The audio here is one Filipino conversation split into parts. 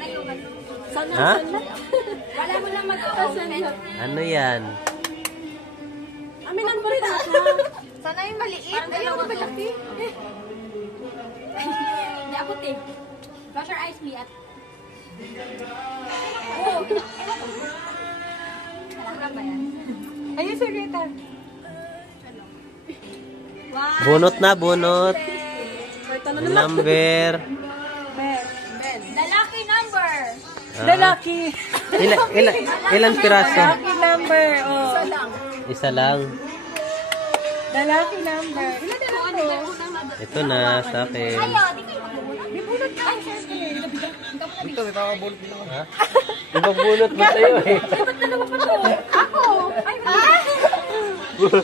Sana yung ano. Ha? Wala mo lang mag-open. Ano yan? Amin ang rin na. Sana yung maliit. Ayaw ko malaki. Hindi ako te. Close your eyes, Liat. Oh. Malaki ba yan? Ayun, Sir Rita. Wow. Bunot na, bunot. Number. Lalaki number. Lalaki. Ilan piraso? Lalaki number. Oh. Isa lang. Lalaki number. Ilan na lang po? Ito na, sa akin. Ayo, di kayo magbubunot. May bunot ka. Ito, may pakabulot din ako. Ha? Ibang bunot mo sa'yo eh. Ba't dalawa pa to? Ako. Ay, Ibang bunot.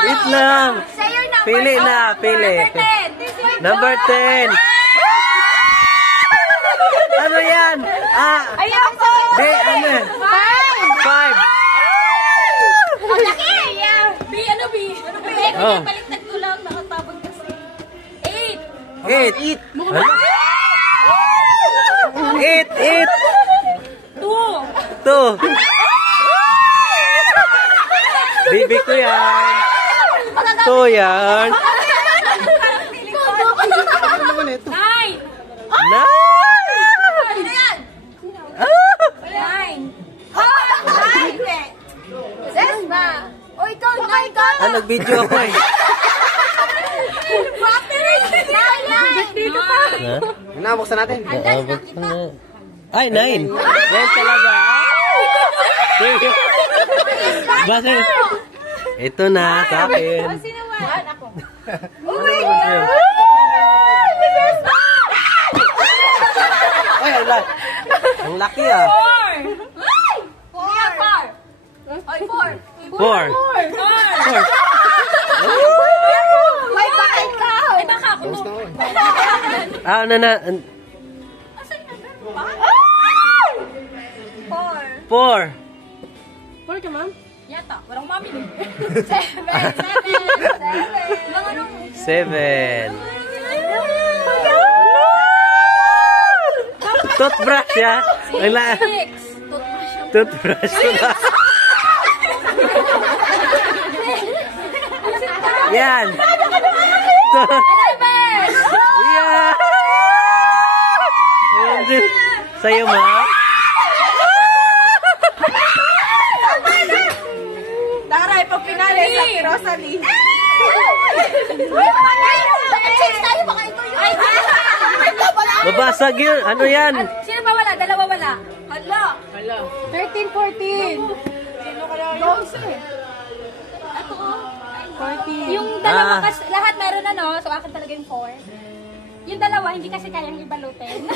Wait lang. Pili na, pili. Number 10. Ano yan? Ayaw ko. Di, ano? 5. Ang laki. B, ano B? Oh. Baliktad ko lang. Nakatabag kasi. 8. 2. Bibi ko yan. 2 yan. 9. 9. Sino yan? 9. Yes, ma. O, ikaw, 9 ka. Nag-video ako eh. Dito pa. Ha? Inabuksan natin. Ay, 9. 9 talaga. Basta, ito na sa akin. Sino ba? Ako. Ay, ang laki ah. 4. Ay, 4. 4. May baka ikaw. May baka ako. Ano na? Asan number? 4. 4. 4 ka, ma'am? Yata. Walang mami din. 7. Mga anong... 7. Toothbrush ya. 6. Toothbrush. Yan. 11. Yan. Yan din. Sa'yo, ma. Taray, pag pinali sa Rosalie. Change tayo, baka ito yun. Babasag yun. Ano yan? Sino pa wala? Dalawa wala. Hala. 13, 14. Sino kaya yun? Ito oh. 14. Yung dalawa kasi, lahat meron na no? So akin talaga yung 4. Yung dalawa, hindi kasi kayang ibalutin.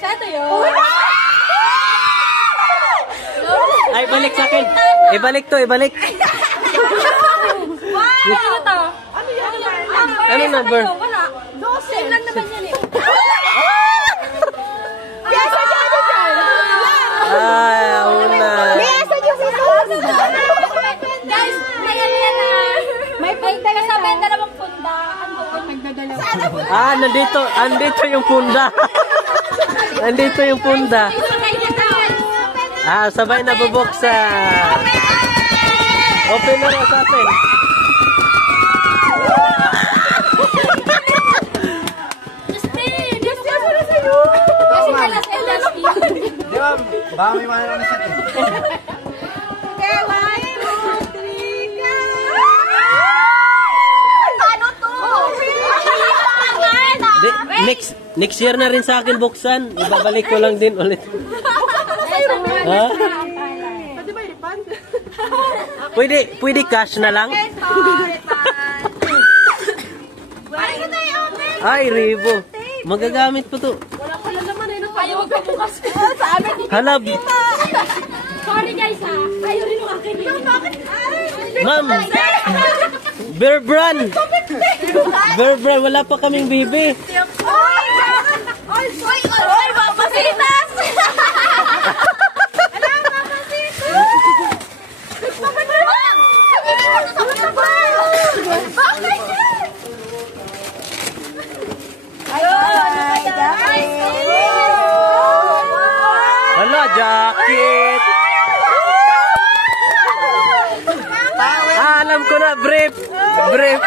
Sa ito yun. Ay, balik sa akin. Ibalik to, ibalik. Wow! Ano to? Ano number? Wala. 12 lang naman yan eh. Yes, ano dyan? Ay, una. Yes, ano yung susunod? Guys, may ano yan ah. May punta yan. Kasama yung dalawang punda. Nandito. Andito yung punda. Nandito yung punda. Sabay na bubuksan. Open na rin sa atin. Justin! Justin! Ano sa'yo? Kasi pala sa Justin. Di ba? Baka may mahal na siya. Okay, 1, 2, 3, go! Paano to? Next year na rin sa akin buksan. Ibabalik ko lang din ulit. Ha? Pwede ba i-refund? Pwede cash na lang? Ay, Ribo. Magagamit po to. Wala pala naman eh. Ayaw magpabukas. Sa amin, Halab. Sorry guys ha. Ma'am! Bear Brand! Bear Brand, wala pa kaming bibi. Oy, papasitas! Hala, jacket! Alam ko na, brief! Brief!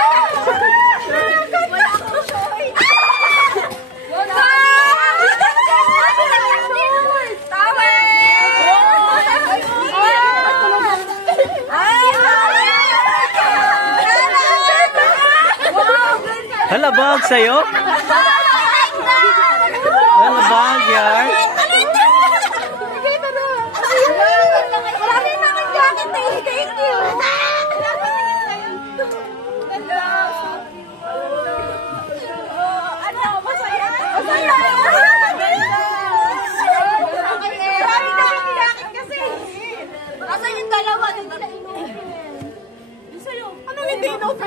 Hala, bag sa'yo? Hala, bag yan?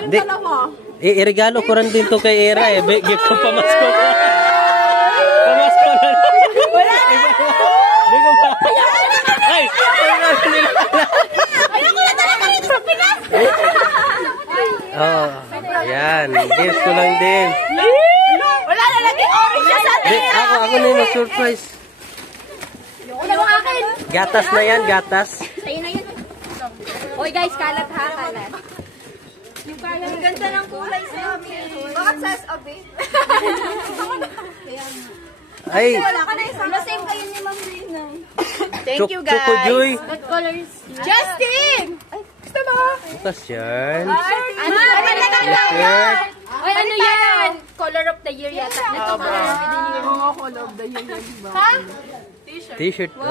Hindi. I-regalo ko rin din to kay Era eh. Gift ko pamasko ko. Pamasko na. Wala na. Hindi ko pa. Ay! Ayoko na talaga dito sa Pinas! Oh, ayan. Gift ko lang din. Wala na lagi orange siya sa atin! Ako na yung surprise. Wala mo akin! Gatas na yan, gatas. Sa'yo na yun. Oy guys, kalat ha, kalat. Ang ganda ng kulay sa amin. Bakit sa SOB? Ay, Wala ka na isang. Lasing kayo ni Ma'am Rina. Thank you, guys. Choco Joy. What colors? Justin! Ay, gusto mo? Bukas yan. Ano? T-shirt. Ay, ano yan? Color of the year yata. Ito, color of the year. Oo, color of the year. Ha? T-shirt. Oh.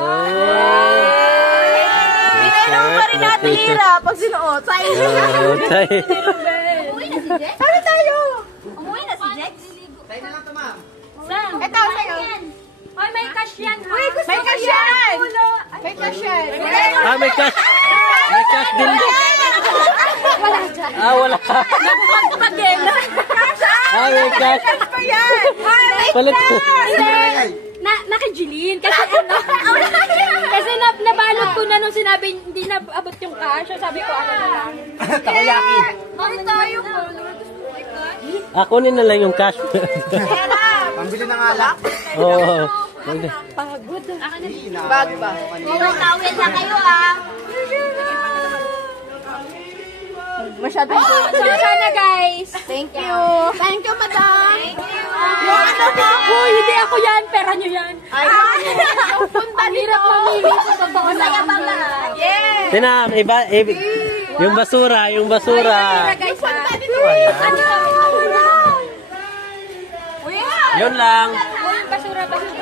Pinainom pa rin natin hira pag sinuot. Sa'yo. Oh, tayo. Umuwi na si Jex? Ano tayo? Umuwi na si Jex? Tayo na lang ito, ma'am. Sam, Ito, sa'yo. Ay, may cash yan ha. May cash yan. May cash yan. Ah, may cash. May cash din. Wala dyan. Ah, wala. Pag-game. Ah, may cash. Pa yan. Palit. Nakijilin. Kasi ano, kasi nabalot ko na nung sinabi hindi na abot yung cash. So sabi ko ano na lang. Takoyaki. Ano tayo po? Ako na lang yung cash. Pambili ng alak. Oo. Pagod. Bag ba? Tawid na kayo ah. Masyadong Pasensya na guys. Thank you. Thank you, madam. Yung ano mo ako, hindi ako yan. Pera nyo yan. Ay, Punta hirap mamili sa totoo na. Saya pala. yes. Tinam, yung basura, yung basura. Guys, punta dito. Yun lang. Basura, basura.